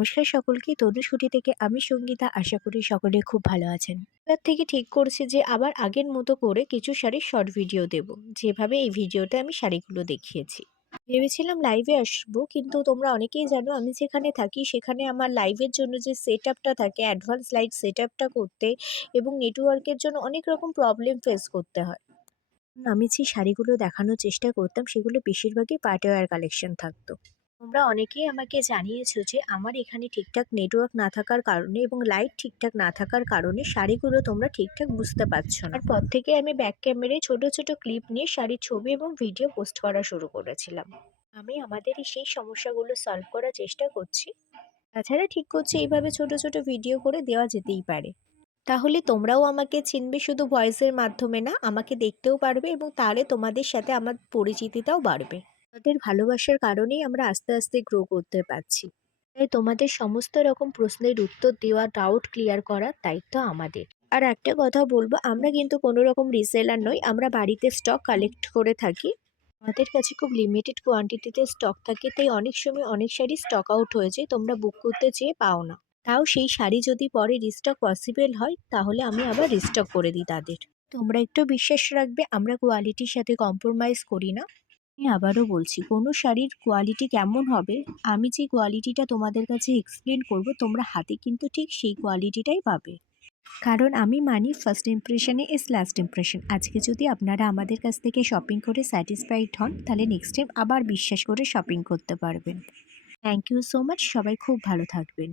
নমস্কার সকলকে, তনুছুটি থেকে আমি সঙ্গীতা। আশা করি সকলে খুব ভালো আছেন। এবার থেকে ঠিক করছি যে আবার আগের মতো করে কিছু শাড়ির শর্ট ভিডিও দেব, যেভাবে এই ভিডিওতে আমি শাড়িগুলো দেখিয়েছি। ভেবেছিলাম লাইভে আসবো, কিন্তু তোমরা অনেকেই জানো আমি যেখানে থাকি সেখানে আমার লাইভের জন্য যে সেট আপটা থাকে, অ্যাডভান্স লাইট সেট আপটা করতে এবং নেটওয়ার্কের জন্য অনেক রকম প্রবলেম ফেস করতে হয়। আমি যে শাড়িগুলো দেখানোর চেষ্টা করতাম সেগুলো বেশিরভাগই পার্টিওয়্যার কালেকশন থাকতো। তোমরা অনেকেই আমাকে জানিয়েছো যে আমার এখানে ঠিকঠাক নেটওয়ার্ক না থাকার কারণে এবং লাইট ঠিকঠাক না থাকার কারণে শাড়িগুলো তোমরা ঠিকঠাক বুঝতে পারছো না। তারপর থেকে আমি ব্যাক ক্যামেরায় ছোট ছোট ক্লিপ নিয়ে শাড়ির ছবি এবং ভিডিও পোস্ট করা শুরু করেছিলাম। আমি আমাদের সেই সমস্যাগুলো সলভ করার চেষ্টা করছি। তাছাড়া ঠিক করছি এইভাবে ছোট ছোট ভিডিও করে দেওয়া যেতেই পারে। তাহলে তোমরাও আমাকে চিনবে, শুধু ভয়েসের মাধ্যমে না, আমাকে দেখতেও পারবে এবং তাহলে তোমাদের সাথে আমার পরিচিতিটাও বাড়বে। তোমাদের ভালোবাসার কারণেই আমরা আস্তে আস্তে গ্রো করতে পারছি। তাই তোমাদের সমস্ত রকম প্রশ্নের উত্তর দেওয়া, ডাউট ক্লিয়ার করার দায়িত্ব আমাদের। আর একটা কথা বলবো, আমরা কিন্তু কোনো রকম রিসেলার নই, আমরা বাড়িতে স্টক কালেক্ট করে থাকি। আমাদের কাছে খুব লিমিটেড কোয়ান্টিটিতে স্টক থাকে, তাই অনেক সময় অনেক শাড়ি স্টক আউট হয়ে যায়, তোমরা বুক করতে চেয়ে পাও না। তাও সেই শাড়ি যদি পরে রিস্টক পসিবল হয় তাহলে আমি আবার রিস্টক করে দিই তাদের। তোমরা একটু বিশ্বাস রাখবে, আমরা কোয়ালিটির সাথে কম্প্রোমাইজ করি না। আমি আবারও বলছি, কোনো শাড়ির কোয়ালিটি কেমন হবে, আমি যে কোয়ালিটিটা তোমাদের কাছে এক্সপ্লেন করব, তোমরা হাতে কিন্তু ঠিক সেই কোয়ালিটিটাই পাবে। কারণ আমি মানি ফার্স্ট ইমপ্রেশনে ইজ লাস্ট ইমপ্রেশন। আজকে যদি আপনারা আমাদের কাছ থেকে শপিং করে স্যাটিসফাইড হন, তাহলে নেক্সট টাইম আবার বিশ্বাস করে শপিং করতে পারবেন। থ্যাংক ইউ সো মাচ, সবাই খুব ভালো থাকবেন।